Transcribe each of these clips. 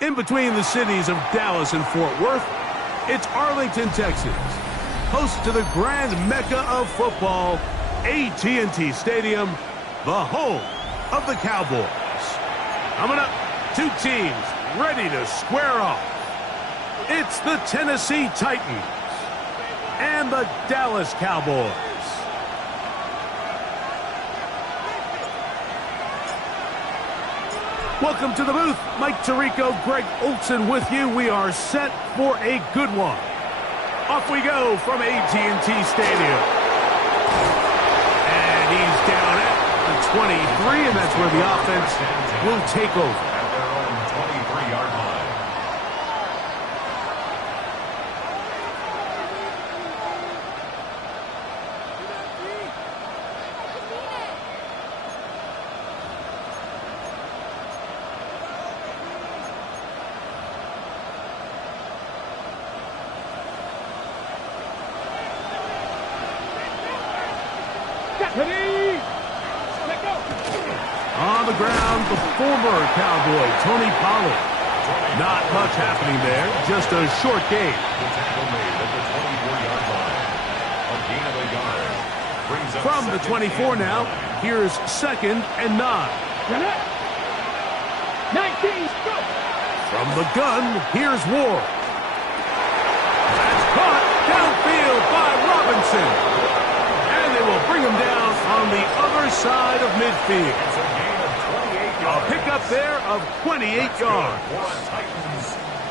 In between the cities of Dallas and Fort Worth, it's Arlington, Texas, host to the grand mecca of football, AT&T Stadium, the home of the Cowboys. Coming up, two teams ready to square off. It's the Tennessee Titans and the Dallas Cowboys. Welcome to the booth. Mike Tirico, Greg Olsen with you. We are set for a good one. Off we go from AT&T Stadium. And he's down at the 23, and that's where the offense will take over. At their own 23-yard line. On the ground, the former Cowboy, Tony Pollard. Not much happening there, just a short gain. The tackle made at the 24-yard line. A gain of a yard. Brings up From the 24 now, here's 2nd and 9. 19, go! From the gun, here's Ward. That's caught downfield by Robinson. And they will bring him down on the other side of midfield. It's a gain of 28 yards. A pickup there of 28 yards.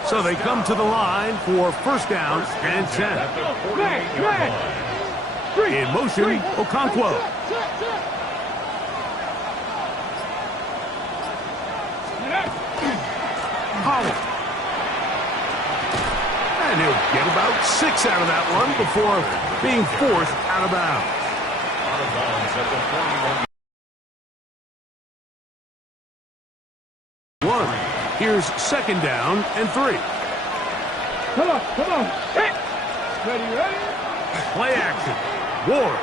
So they come to the line for 1st down and 10. At the 48-yard line. In motion, Okonkwo. Holland. And he'll get about 6 out of that one before being forced out of bounds. Out of bounds at the 41. Here's 2nd down and 3. Come on. Hey. Ready. Play action. Ward.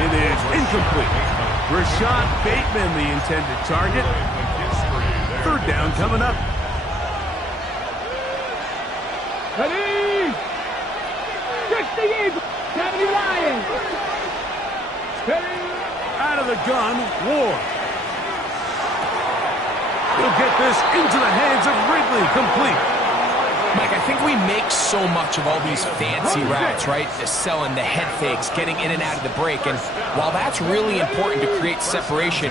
It is incomplete. Rashad Bateman, the intended target. 3rd down coming up. Ready. 60 Eagles. 70 Lions. Ready. Out of the gun, Ward. He'll get this into the hands of Ridley, complete. Mike, I think we make so much of all these fancy routes, right? The selling, the head fakes, getting in and out of the break. And while that's really important to create separation,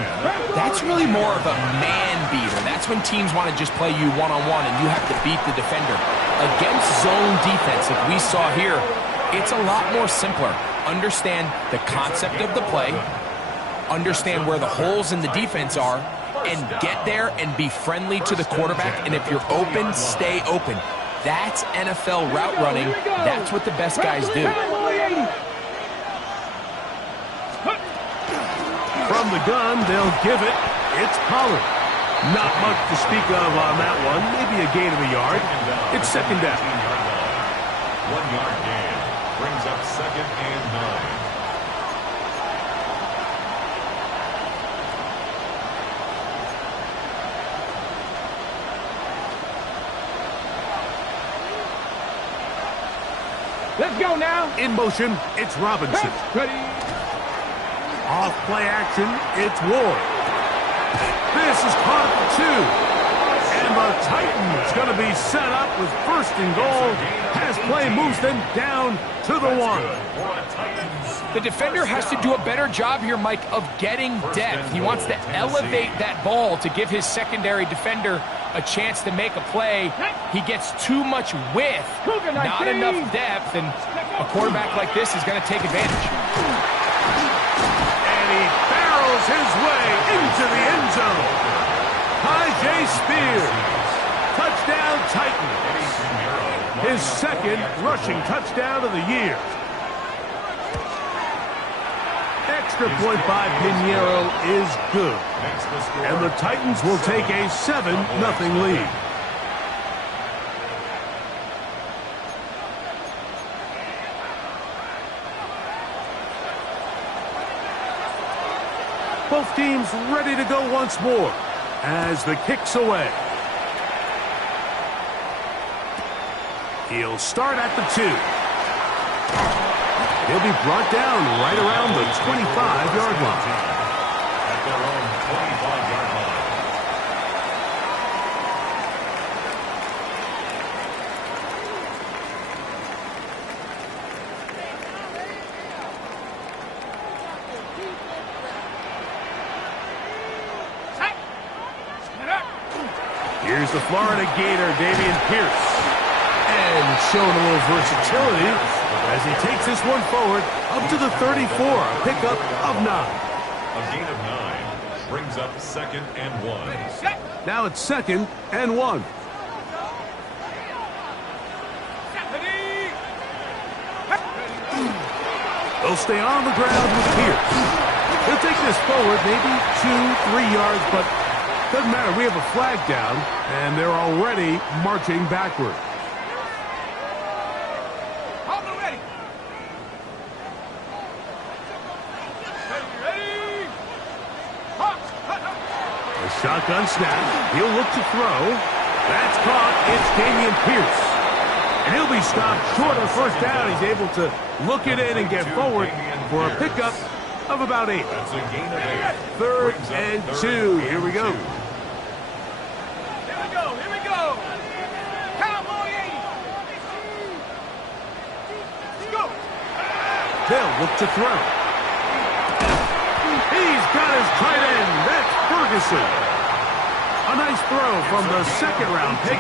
that's really more of a man beater. That's when teams want to just play you one-on-one and you have to beat the defender. Against zone defense, like we saw here, it's a lot more simpler. Understand the concept of the play, understand where the holes in the defense are, and get there and be friendly to the quarterback. And if you're open, stay open. That's NFL route running. That's what the best guys do. From the gun, they'll give it. It's Pollard. Not much to speak of on that one. Maybe a gain of a yard. It's 2nd down. 1-yard gain. Brings up 2nd and 9. Let's go now. In motion, it's Robinson. Ready. Off play action, it's Ward. This is caught at the 2. And the Titans going to be set up with 1st and goal. Pass play moves them down to the 1. The defender has to do a better job here, Mike, of getting depth. He wants to elevate that ball to give his secondary defender a chance to make a play. He gets too much width, not enough depth, and a quarterback like this is going to take advantage. And he barrels his way into the end zone. Tyjae Spears. Touchdown Titans. His 2nd rushing touchdown of the year. Extra point by Pinheiro is good. And the Titans will take a 7-0 lead. Both teams ready to go once more as the kick's away. He'll start at the 2. He'll be brought down right around the 25-yard line. At their own 25-yard line. Here's the Florida Gator, Dameon Pierce. And showing a little versatility as he takes this one forward up to the 34, a pickup of 9. A gain of 9 brings up 2nd and 1. Now it's 2nd and 1. They'll stay on the ground with Pierce. He'll take this forward, maybe 2-3 yards, but doesn't matter. We have a flag down, and they're already marching backward. A shotgun snap. He'll look to throw. That's caught. It's Dameon Pierce. And he'll be stopped short of first down. He's able to look it in and get forward for a pickup of about 8. That's a gain of 8. 3rd and 2. Here we go. Here we go. Cowboy 80. Let's go. They'll look to throw. He's got his tight end. That's Ferguson. A nice throw from the 2nd-round pick.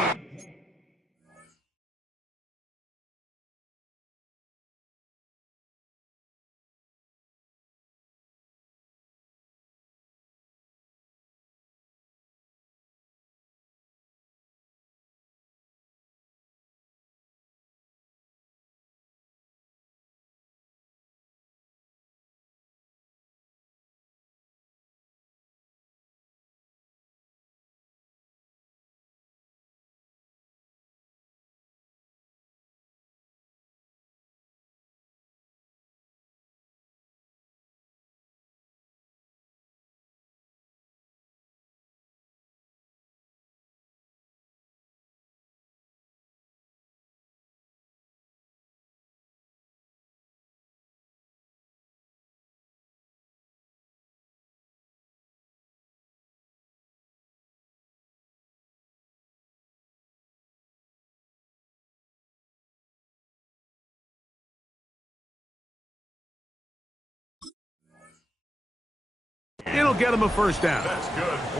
It'll get him a first down.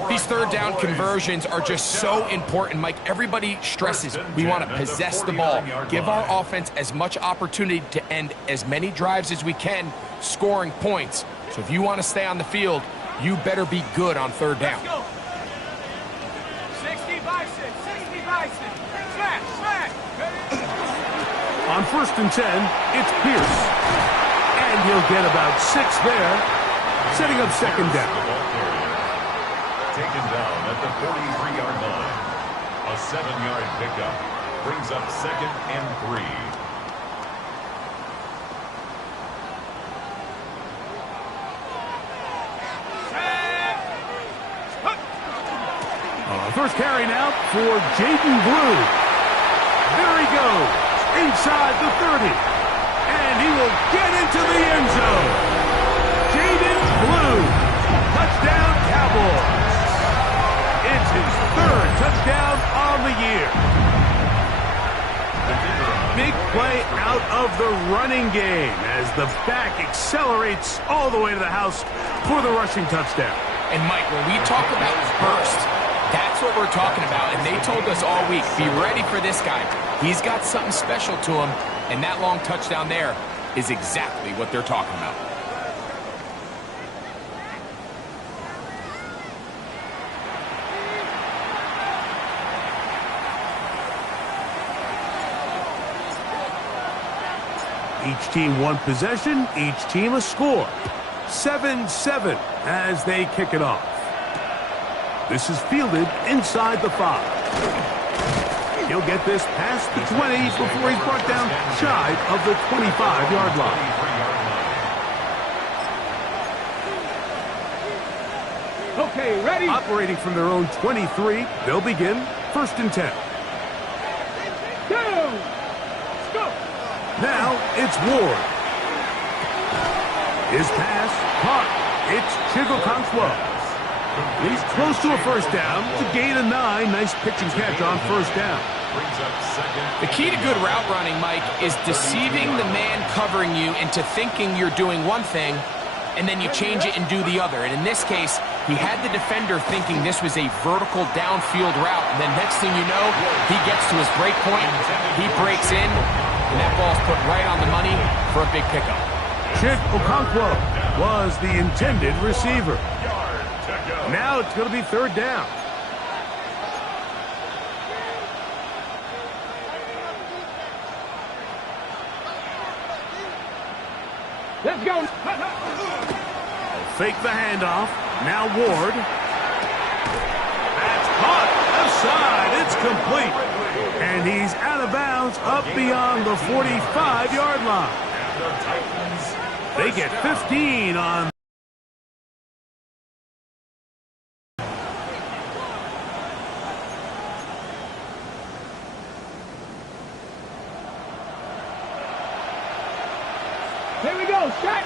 These 3rd down conversions are just so important, Mike. Everybody stresses we want to possess the ball, give our offense as much opportunity to end as many drives as we can, scoring points. So if you want to stay on the field, you better be good on 3rd down. 60 by 6, 60 by 6. Slash. On 1st and 10, it's Pierce. And he'll get about 6 there. Setting up 2nd down. Taken down at the 43-yard line. A 7-yard pickup brings up 2nd and 3. First carry now for Jaden Blue. There he goes. Inside the 30. And he will get into the end zone. Jaden Blue. Touchdown, Cowboys. It's his 3rd touchdown on the year. Big play out of the running game as the back accelerates all the way to the house for the rushing touchdown. And Mike, when we talk about burst, that's what we're talking about. And they told us all week, be ready for this guy. He's got something special to him, and that long touchdown there is exactly what they're talking about. Each team one possession, each team a score. 7-7 as they kick it off. This is fielded inside the 5. He'll get this past the 20 before he's brought down shy of the 25-yard line. Okay, ready? Operating from their own 23, they'll begin 1st and 10. Down. Go. Now it's Ward. His pass caught. It's Chigokonkwo. He's close to a first down to gain a 9. Nice pitch and catch on first down. The key to good route running, Mike, is deceiving the man covering you into thinking you're doing one thing, and then you change it and do the other. And in this case, He had the defender thinking this was a vertical downfield route, and then next thing you know, he gets to his break point, he breaks in, and that ball's put right on the money for a big pickup. Chig Okonkwo was the intended receiver. Now it's going to be third down. Let's go. Fake the handoff. Now Ward. That's caught. Outside. It's complete. And he's out of bounds up beyond the 45-yard line. They get 15 on. Here we go. Shot.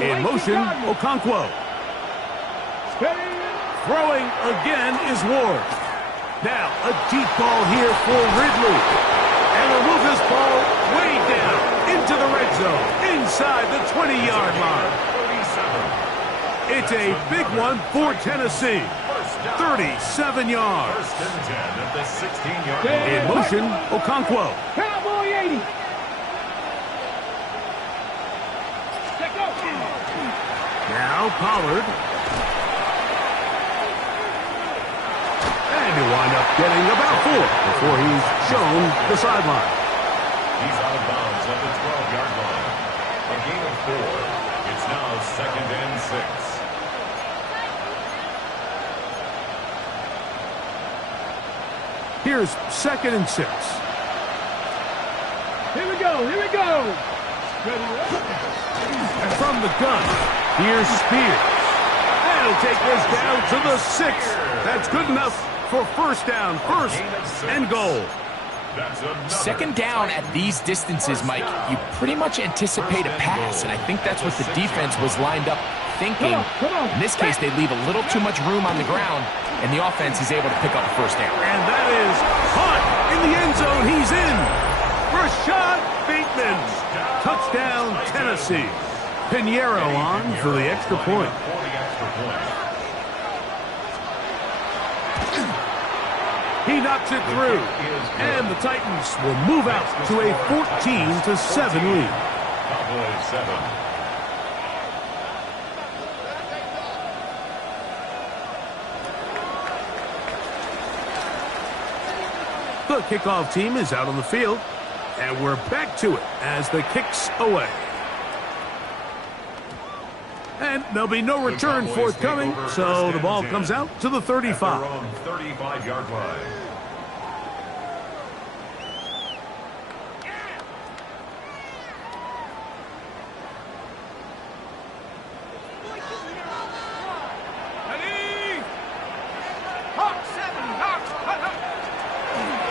In motion, Okonkwo. Throwing again is Ward. Now a deep ball here for Ridley. And he'll move this ball way down into the red zone, inside the 20-yard line. It's a big one for Tennessee. 37 yards. First and 10 at the 16-yard line. In motion, Okonkwo. Cowboy 80. Now Pollard. And he'll wind up getting about 4 before he's shown the sideline. He's out of bounds at the 12-yard line. A gain of 4. It's now second and 6. Here's second and 6. Here we go. Here we go. And from the gun, here's Spears. That'll take this down to the 6. That's good enough for first down, first and goal. Second down at these distances, Mike, you pretty much anticipate a pass, and I think that's what the defense was lined up thinking. In this case, they leave a little too much room on the ground, and the offense is able to pick up a first down. And that is caught in the end zone. He's in. Rashad Bateman. Touchdown, Tennessee. Pinheiro on for the extra point. He knocks it through. And the Titans will move out to a 14-7 lead. Cowboys 7. The kickoff team is out on the field. And we're back to it as the kick's away. And there'll be no return forthcoming, so the ball comes out to the 35. 35-yard line.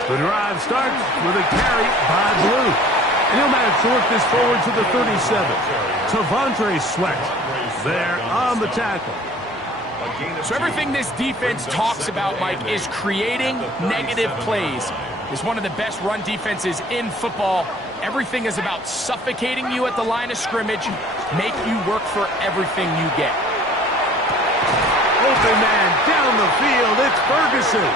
The drive starts with a carry by Blue. And he'll manage to work this forward to the 37. T'Vondre Sweat there on the tackle. So everything this defense talks about, Mike, is creating negative plays. It's one of the best run defenses in football. Everything is about suffocating you at the line of scrimmage, make you work for everything you get. Open man down the field. It's Ferguson.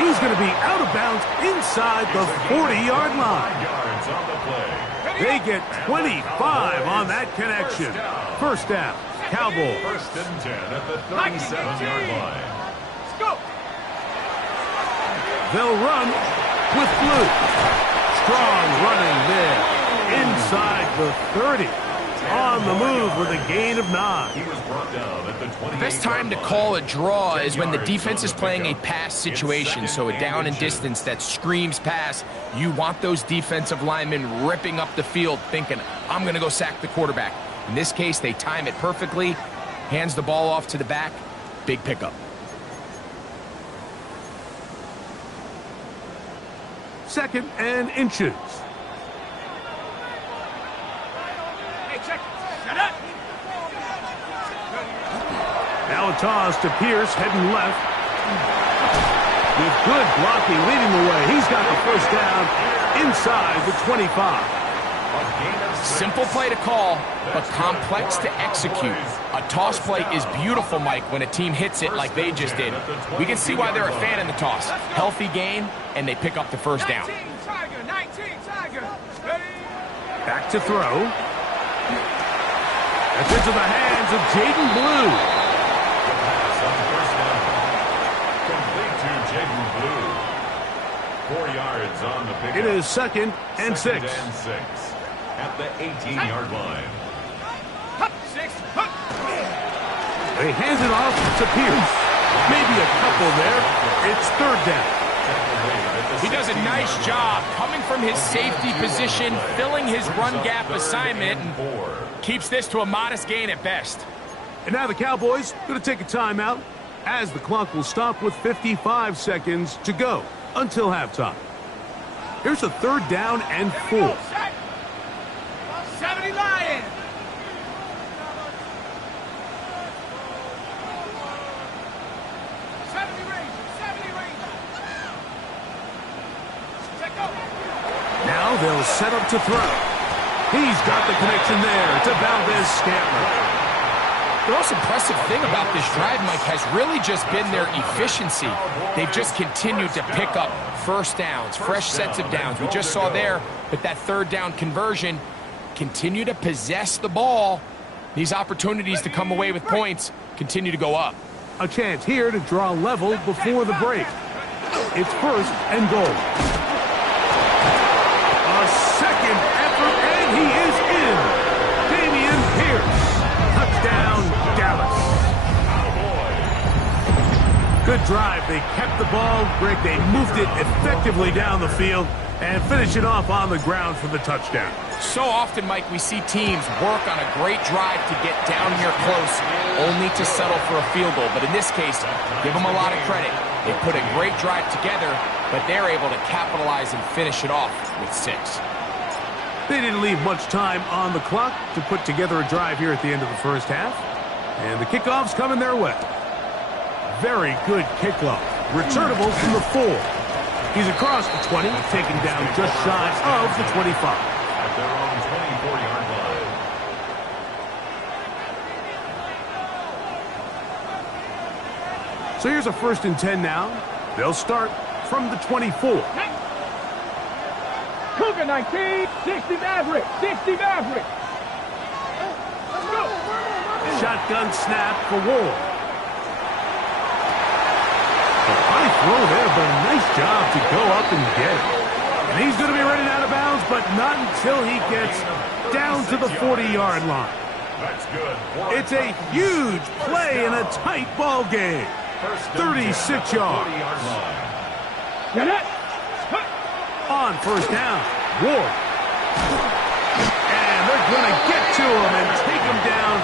He's going to be out of bounds inside the 40-yard line. They get 25 on that connection. First down, Cowboys. First and 10 at the 37-yard line. Let's go. They'll run with Blue. Strong running there. Inside the 30. On the move with a gain of 9. He was brought down at the 28. The best time to call a draw is when the defense is playing a pass situation, so a down and distance that screams pass. You want those defensive linemen ripping up the field thinking, I'm going to go sack the quarterback. In this case, they time it perfectly, hands the ball off to the back, big pickup. Second and inches. Now a toss to Pierce, heading left. With good blocking leading the way. He's got the first down inside the 25. Simple play to call, but complex to execute. A toss play is beautiful, Mike, when a team hits it like they just did. We can see why they're a fan in the toss. Healthy gain, and they pick up the first down. 19 Tiger. Ready? Back to throw. That's into the hands of Jaden Blue. The pass on first down. Complete to Jaden Blue. 4 yards on the pickup. It is second and 6. Second and 6 at the 18-yard line. They hand it off to Pierce. Maybe a couple there. It's third down. He does a nice job coming from his safety position, filling his run gap assignment, and keeps this to a modest gain at best. And now the Cowboys going to take a timeout as the clock will stop with 55 seconds to go until halftime. Here's a third down and 4. 70 Lions. Now they'll set up to throw. He's got the connection there to Valdez-Scantling. The most impressive thing about this drive, Mike, has really just been their efficiency. They've just continued to pick up first downs, fresh sets of downs. We just saw there, but that third down conversion, continue to possess the ball. These opportunities to come away with points continue to go up. A chance here to draw level before the break. It's first and goal. A second effort, and he is in. Dameon Pierce. Touchdown, Dallas. Good drive. They kept the ball. Greg, they moved it effectively down the field and finish it off on the ground for the touchdown. So often, Mike, we see teams work on a great drive to get down here close, only to settle for a field goal. But in this case, give them a lot of credit. They put a great drive together, but they're able to capitalize and finish it off with 6. They didn't leave much time on the clock to put together a drive here at the end of the first half. And the kickoff's coming their way. Very good kickoff. Returnable from the 4. He's across the 20, taken down just shy of the 25. At their own 24-yard line. So here's a first and 10 now. They'll start from the 24. Cougar 19, 60 Maverick, 60 Maverick. Let's go. Shotgun snap for Ward. A high throw there, but a nice job to go up and get it. And he's going to be running out of bounds, but not until he gets down to the 40-yard line. That's good. It's a huge play in a tight ball game. 36 yards. Get it. On first down, Ward. And they're going to get to him and take him down,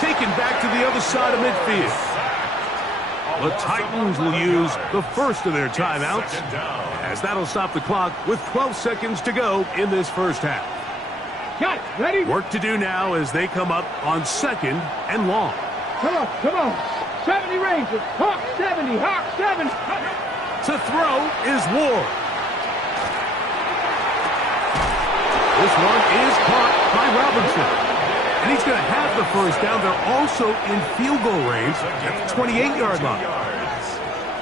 taken back to the other side of midfield. The Titans will use the first of their timeouts, as that'll stop the clock with 12 seconds to go in this first half. Got it. Ready? Work to do now as they come up on second and long. Come on. 70 Rangers. Hawk 70. Hawk 70. To throw is Ward. This one is caught by Robinson. And he's going to have the first down. They're also in field goal range at the 28-yard line.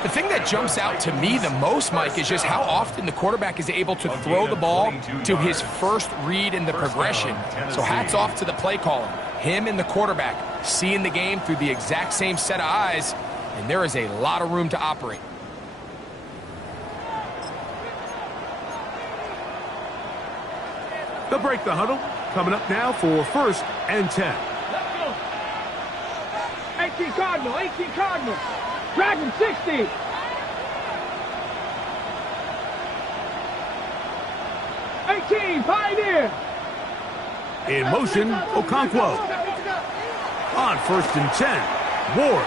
The thing that jumps out to me the most, Mike, is just how often the quarterback is able to throw the ball to his first read in the progression. So hats off to the play caller. Him and the quarterback seeing the game through the exact same set of eyes, and there is a lot of room to operate. They'll break the huddle. Coming up now for first and 10. Let's go. 18 Cardinal. Dragon 60. Pioneer. In motion, Okonkwo. On first and 10, Ward.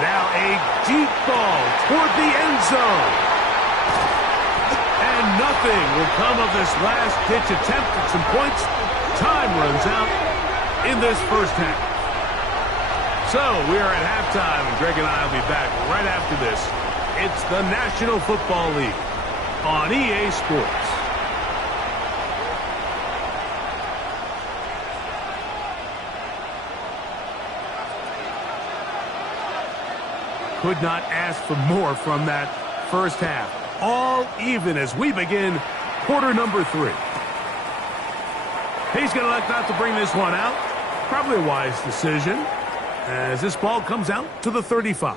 Now a deep ball toward the end zone. And nothing will come of this last-ditch attempt at some points. Time runs out in this first half. So we are at halftime, and Greg and I will be back right after this. It's the National Football League on EA Sports. Could not ask for more from that first half. All even as we begin quarter number 3. He's going to elect not to bring this one out. Probably a wise decision as this ball comes out to the 35.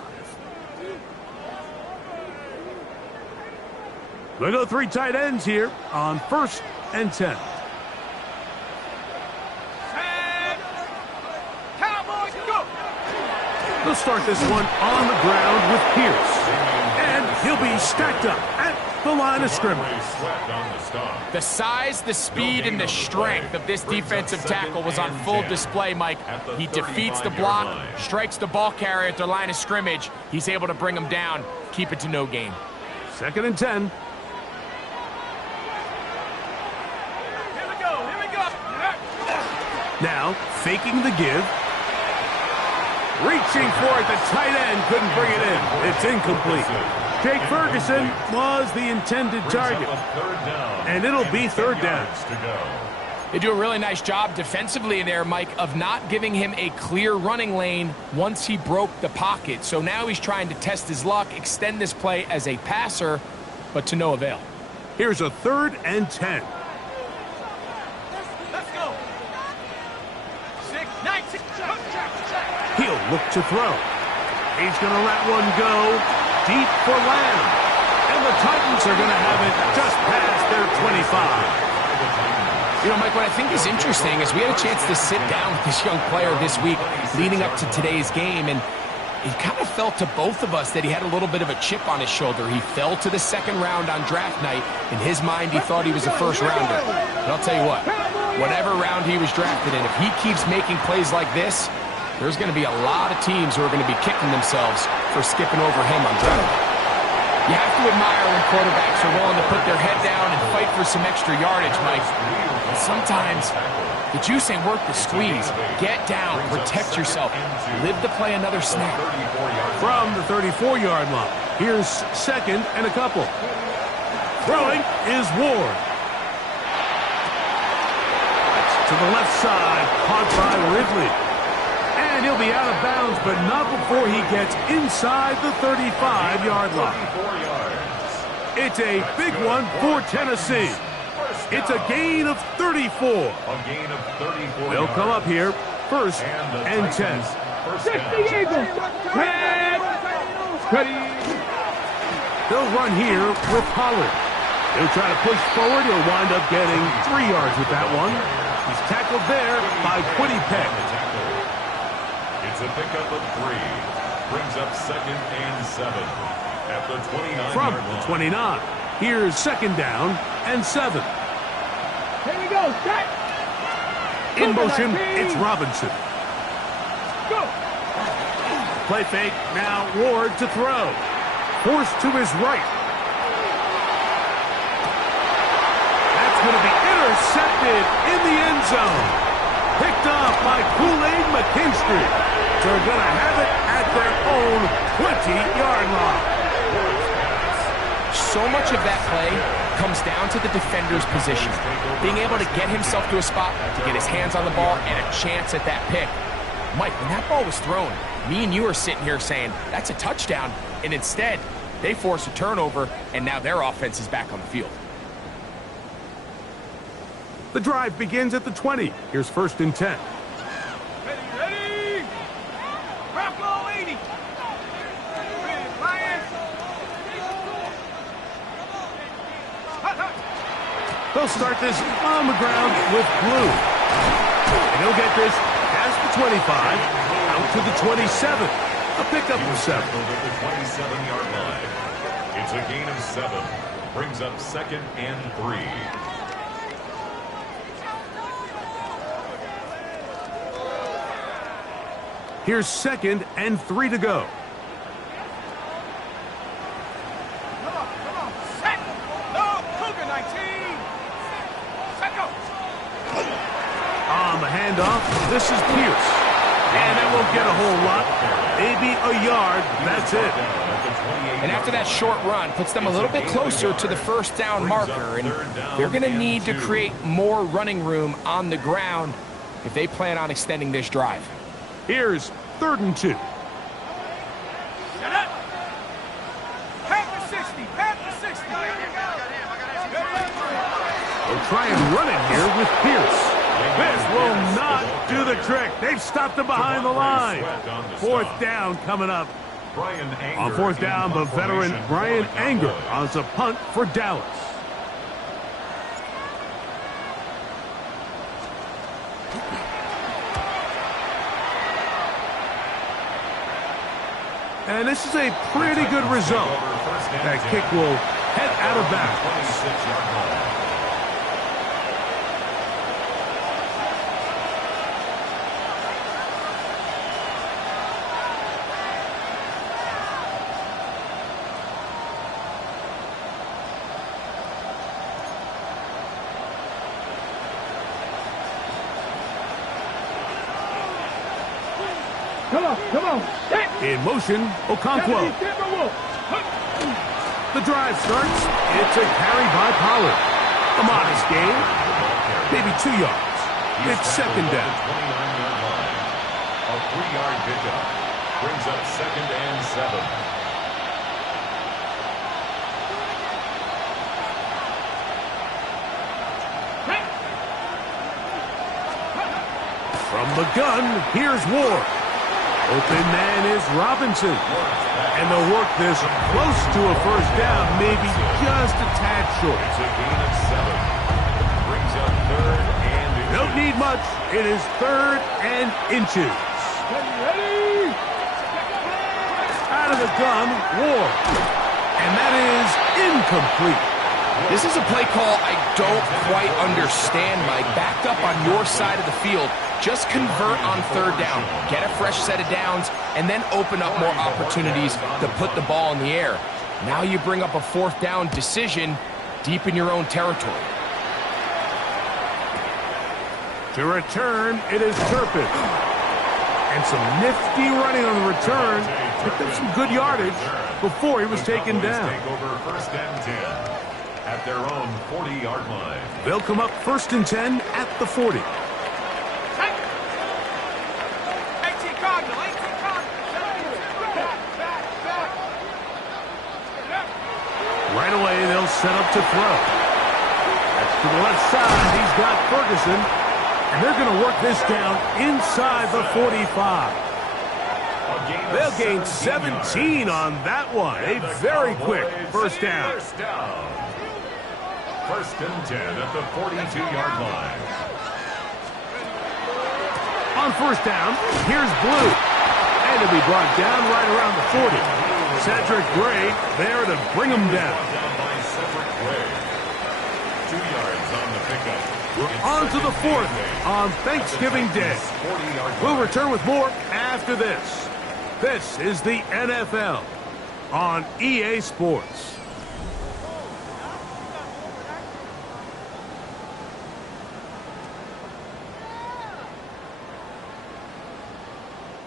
We go 3 tight ends here on 1st and 10. They'll start this one on the ground with Pierce. And he'll be stacked up at the line of scrimmage. The size, the speed, and the strength of this defensive tackle was on full display, Mike. He defeats the block, strikes the ball carrier at the line of scrimmage. He's able to bring him down, keep it to no gain. 2nd and 10. Now, faking the give. Reaching for it, the tight end couldn't bring it in. It's incomplete. Jake Ferguson was the intended target. And it'll be 3rd down. They do a really nice job defensively there, Mike, of not giving him a clear running lane once he broke the pocket. So now he's trying to test his luck, extend this play as a passer, but to no avail. Here's a 3rd and 10. He'll look to throw. He's going to let one go deep for Lamb. And the Titans are going to have it just past their 25. You know, Mike, what I think is interesting is we had a chance to sit down with this young player this week leading up to today's game, and it kind of felt to both of us that he had a little bit of a chip on his shoulder. He fell to the 2nd round on draft night. In his mind, he thought he was a 1st rounder. But I'll tell you what, whatever round he was drafted in, if he keeps making plays like this, there's going to be a lot of teams who are going to be kicking themselves for skipping over him on draft night. You have to admire when quarterbacks are willing to put their head down and fight for some extra yardage, Mike. And sometimes the juice ain't worth the squeeze. Get down, protect yourself, live to play another snap. From the 34-yard line, here's 2nd and a couple. Throwing is Ward. To the left side, caught by Ridley. And he'll be out of bounds, but not before he gets inside the 35-yard line. It's a big one for Tennessee. It's a gain of 34. They'll come up here 1st and 10. 60 Eagles. They'll run here with Pollard. He'll try to push forward. He'll wind up getting 3 yards with that one. He's tackled there by Quiddy Peck. It's a pickup of 3. Brings up 2nd and 7 at the 29-yard From line. the 29. Here's 2nd down and 7. Here we go. Set. In motion, it's Robinson. Go. Play fake. Now Ward to throw. Forced to his right. That's going to be intercepted in the end zone. Picked up by Kool-Aid McKinstry. They're going to have it at their own 20-yard line. So much of that play comes down to the defender's position. Being able to get himself to a spot, to get his hands on the ball, and a chance at that pick. Mike, when that ball was thrown, me and you are sitting here saying, that's a touchdown. And instead, they force a turnover, and now their offense is back on the field. The drive begins at the 20. Here's 1st and 10. Ready. Rocco 80. They'll start this on the ground with Blue. And he'll get this past the 25, out to the 27. A pickup of 7. At the 27-yard line. It's a gain of 7. Brings up 2nd and 3. Here's 2nd and 3 to go. Set. No, Cougar 19. Set go. On the handoff, this is Pierce. And that won't get a whole lot. Maybe a yard. That's it. And after that short run, puts them a little bit closer to the 1st down marker. And they're going to need to create more running room on the ground if they plan on extending this drive. Here's 3rd and 2. Set up. They'll try and run it here with Pierce. This will not do the trick. They've stopped him behind the line. Fourth down coming up. On fourth down, the veteran Brian Anger on the punt for Dallas. And this is a pretty good result. That kick will head out of bounds. Come on. In motion, Okonkwo. The drive starts. It's a carry by Pollard. A modest gain. Maybe 2 yards. It's second down. A 3-yard pickup brings up 2nd and 7. From the gun, here's Ward. Open man is Robinson. And they'll work this close to a first down, maybe just a tad short. It's a gain of 7. Brings up 3rd and inches. Don't need much. It is 3rd and inches. Ready? Out of the gun, Ward. And that is incomplete. This is a play call I don't quite understand, Mike. Backed up on your side of the field. Just convert on 3rd down. Get a fresh set of downs, and then open up more opportunities to put the ball in the air. Now you bring up a 4th down decision deep in your own territory. To return, it is Turpin. And some nifty running on the return. Picked up some good yardage before he was taken down. Take over 1st and 10 at their own 40-yard line. They'll come up 1st and 10 at the 40. Right away, they'll set up to throw. That's to the left side. He's got Ferguson. And they're going to work this down inside the 45. They'll gain 17 on that one. A very quick first down. 1st and 10 at the 42-yard line. On first down, here's Blue. And to be brought down right around the 40. Cedric Gray there to bring him down. Down by Cedric Gray. 2 yards on the pickup. We're on to the 4th on Thanksgiving Day. We'll return with more after this. This is the NFL on EA Sports.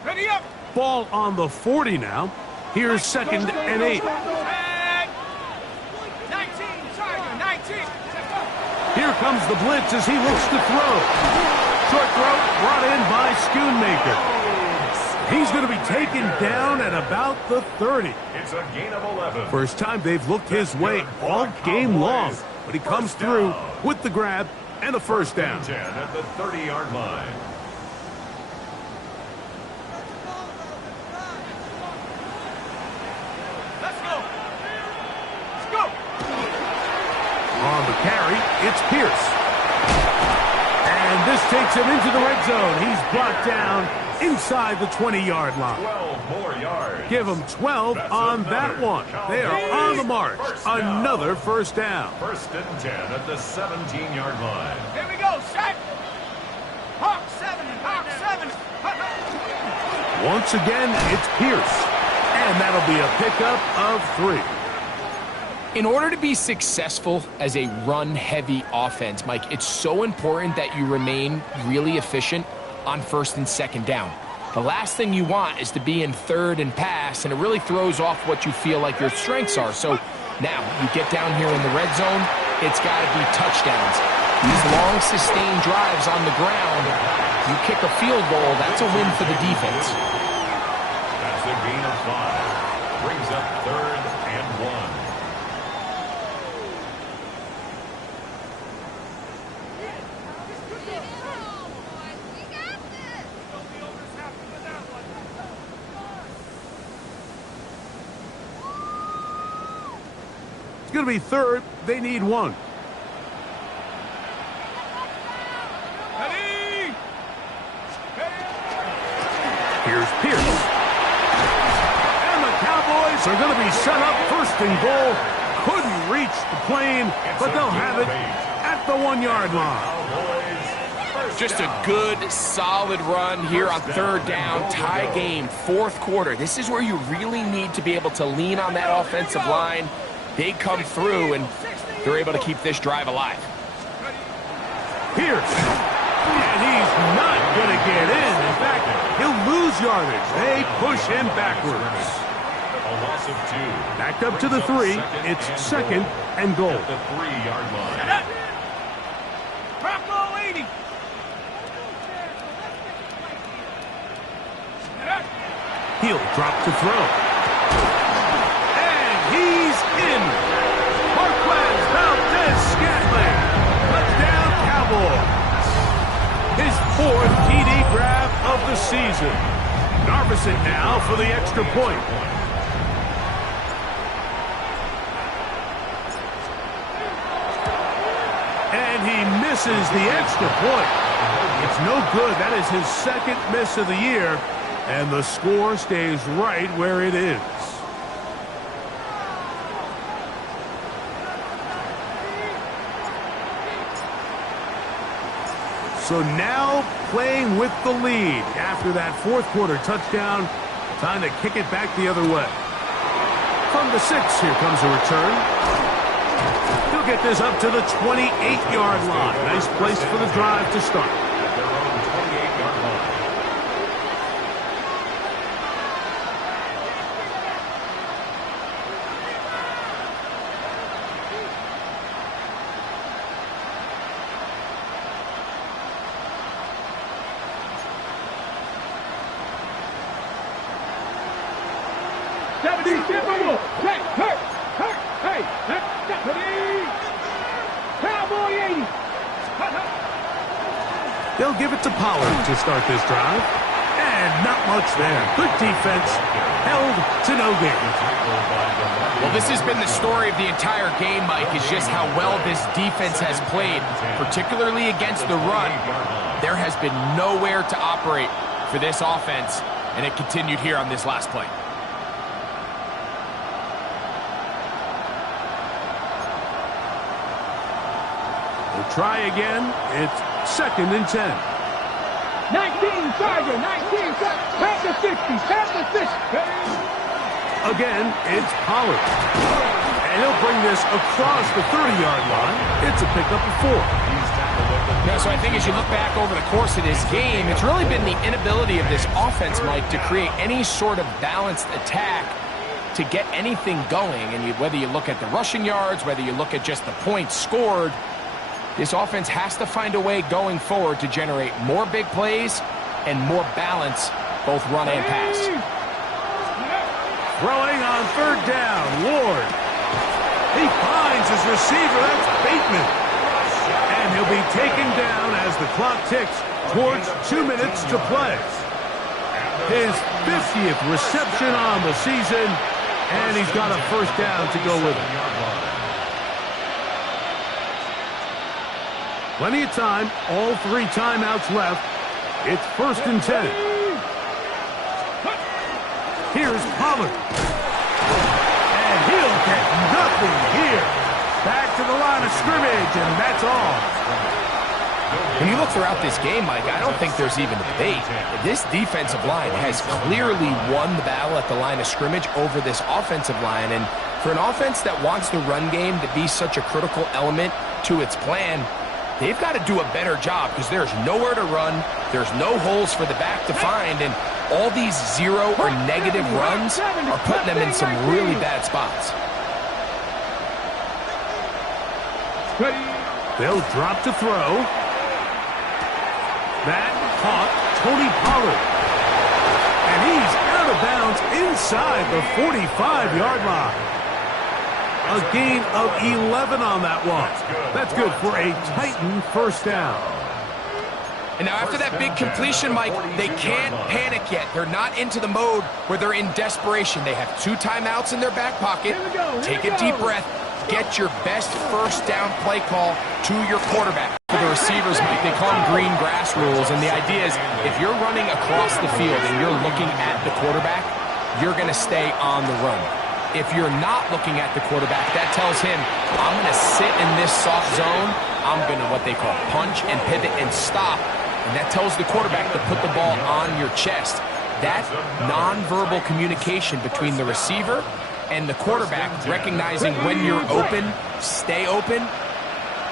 Ready up. Ball on the 40 now. Here's 2nd and 8. 19, Tiger, 19. Here comes the blitz as he looks to throw. Short throw brought in by Schoonmaker. He's going to be taken down at about the 30. It's a gain of 11. First time they've looked his way all game long. But he comes through with the grab and a first down. 10 at the 30-yard line. Let's go. Let's go. On the carry, it's Pierce. And this takes him into the red zone. He's brought down inside the 20-yard line. 12 more yards. Give them 12 on that one. They are on the march. Another first down. 1st and 10 at the 17-yard line. Here we go. Set. Hawk 7. Hawk 7. Once again, it's Pierce. And that'll be a pickup of 3. In order to be successful as a run-heavy offense, Mike, it's so important that you remain really efficient on 1st and 2nd down. The last thing you want is to be in 3rd and pass, and it really throws off what you feel like your strengths are. So now you get down here in the red zone, it's got to be touchdowns. These long, sustained drives on the ground, you kick a field goal, that's a win for the defense. That's a gain of 5. Brings up 3rd and 1. It's going to be third. They need one. Here's Pierce. And the Cowboys are going to be set up first and goal. Couldn't reach the plane, but they'll have it at the 1-yard line. Just a good, solid run here on third down. Tie game, fourth quarter. This is where you really need to be able to lean on that offensive line. They come through, and they're able to keep this drive alive. Pierce. And he's not going to get in. In fact, he'll lose yardage. They push him backwards. A loss of 2. Back up to the 3. It's second and goal. At the 3-yard line. Drop goal 80. He'll drop to throw. And he's in. Marquez Valdez-Scantling. Touchdown, Cowboys. His 4th TD grab of the season. Narvison now for the extra point. And he misses the extra point. It's no good. That is his 2nd miss of the year. And the score stays right where it is. So now playing with the lead after that 4th quarter touchdown. Time to kick it back the other way. From the 6, here comes a return. He'll get this up to the 28-yard line. Nice place for the drive to start. At their own 28-yard line. They'll give it to Pollard to start this drive. And not much there. Good defense. Held to no gain. Well, this has been the story of the entire game, Mike, is just how well this defense has played, particularly against the run. There has been nowhere to operate for this offense, and it continued here on this last play. We'll try again. It's second and 10. 19, Tiger, 19, past the 60, past the 60. Again, it's Pollard. And he'll bring this across the 30-yard line. It's a pickup of 4. Yeah, so I think as you look back over the course of this game, it's really been the inability of this offense, Mike, to create any sort of balanced attack to get anything going. And whether you look at the rushing yards, whether you look at just the points scored, this offense has to find a way going forward to generate more big plays and more balance, both run and pass. Throwing on third down, Ward. He finds his receiver, that's Bateman. And he'll be taken down as the clock ticks towards 2 minutes to play. His 50th reception on the season, and he's got a first down to go with it. Plenty of time, all 3 timeouts left. It's first and 10. Here's Pollard. And he'll get nothing here. Back to the line of scrimmage, and that's all. When you look throughout this game, Mike, I don't think there's even a debate. This defensive line has clearly won the battle at the line of scrimmage over this offensive line. And for an offense that wants the run game to be such a critical element to its plan, they've got to do a better job because there's nowhere to run. There's no holes for the back to find. And all these 0 or negative runs are putting them in some really bad spots. They'll drop to throw. That caught Tony Pollard. And he's out of bounds inside the 45-yard line. A gain of 11 on that one. That's good for a Titan first down. And now after that big completion, Mike, they can't panic yet. They're not into the mode where they're in desperation. They have 2 timeouts in their back pocket. Take a deep breath. get your best first down play call to your quarterback. For the receivers, Mike, they call them green grass rules, and the idea is if you're running across the field and you're looking at the quarterback, you're going to stay on the run. If you're not looking at the quarterback, that tells him, I'm going to sit in this soft zone, I'm going to what they call punch and pivot and stop, and that tells the quarterback to put the ball on your chest. That nonverbal communication between the receiver and the quarterback, recognizing when you're open, stay open,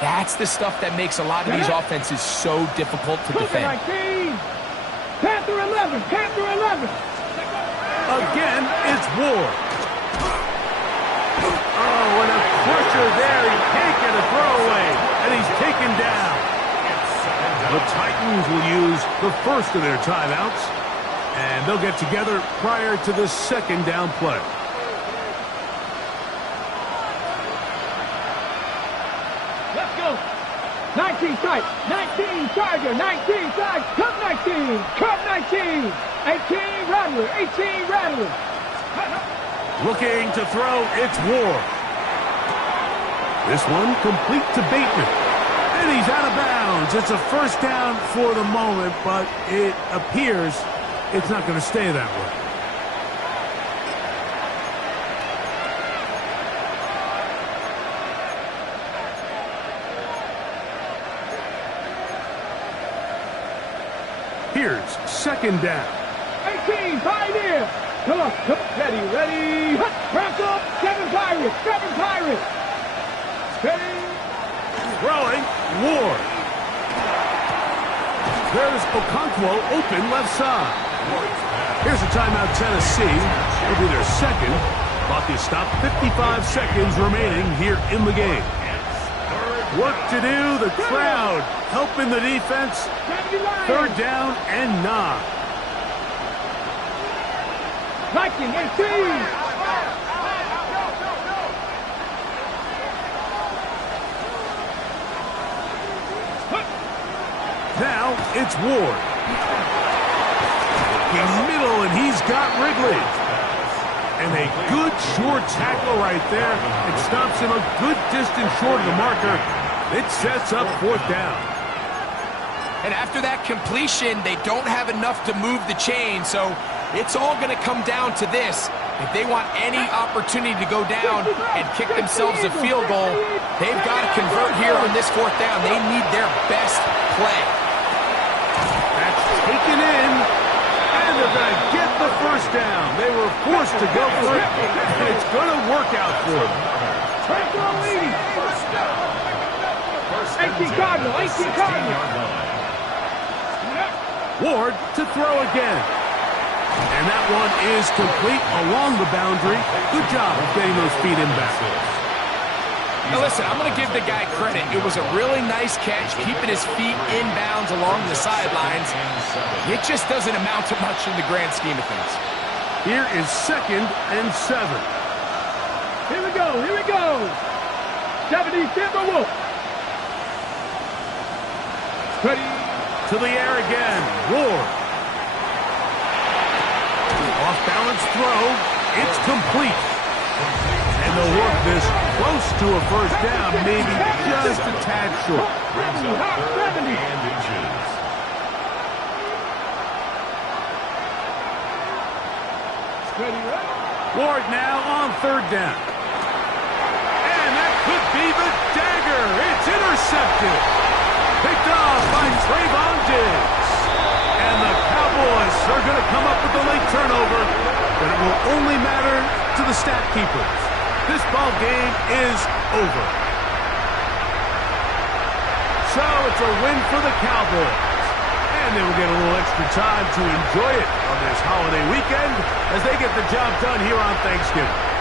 that's the stuff that makes a lot of these offenses so difficult to defend. Panther 11, Panther 11. Again, it's Ward. Oh, and a crusher there. He can't get a throwaway, and he's taken down. The Titans will use the first of their timeouts, and they'll get together prior to the second down play. Let's go. 19 strike, 19 Charger, 19 strike, Cub 19, Cub 19, 18 Rattler, 18 Rattler. Looking to throw, it's Ward. This one complete to Bateman. And he's out of bounds. It's a first down for the moment, but it appears it's not going to stay that way. Here's second down. 18, Pioneer. Come on, ready, ready. Wrap up, 7 Pirates, 7 Pirates. Ready. Throwing, Ward. There's Okonkwo open left side. Here's a timeout, Tennessee. It'll be their second. Clock is stopped, 55 seconds remaining here in the game. Work to do, the crowd helping the defense. Third down and 9. Viking 18. Now it's Ward. In middle, and he's got Wrigley. And a good short tackle right there. It stops him a good distance short of the marker. It sets up fourth down. And after that completion, they don't have enough to move the chain, so it's all going to come down to this. If they want any opportunity to go down and kick themselves a field goal, they've got to convert here on this fourth down. They need their best play. That's taken in, and they're going to get the first down. They were forced to go for it, and it's going to work out for them. 18 Cardinal, 18 Cardinal. Ward to throw again. And that one is complete along the boundary. Good job of getting those feet in back. Now listen, I'm going to give the guy credit. It was a really nice catch, keeping his feet inbounds along the sidelines. It just doesn't amount to much in the grand scheme of things. Here is second and 7. Here we go, here we go. 70 Timberwolf. Ready. To the air again. Ward. Off-balance throw. It's complete. And they'll work this close to a first down, maybe just a tad short. Brings up 3rd and inches. Ward now on 3rd down. And that could be the dagger. It's intercepted. Picked off by Trayvon Diggs. And the Cowboys are going to come up with the late turnover, but it will only matter to the stat keepers. This ball game is over. So it's a win for the Cowboys. And they will get a little extra time to enjoy it on this holiday weekend as they get the job done here on Thanksgiving.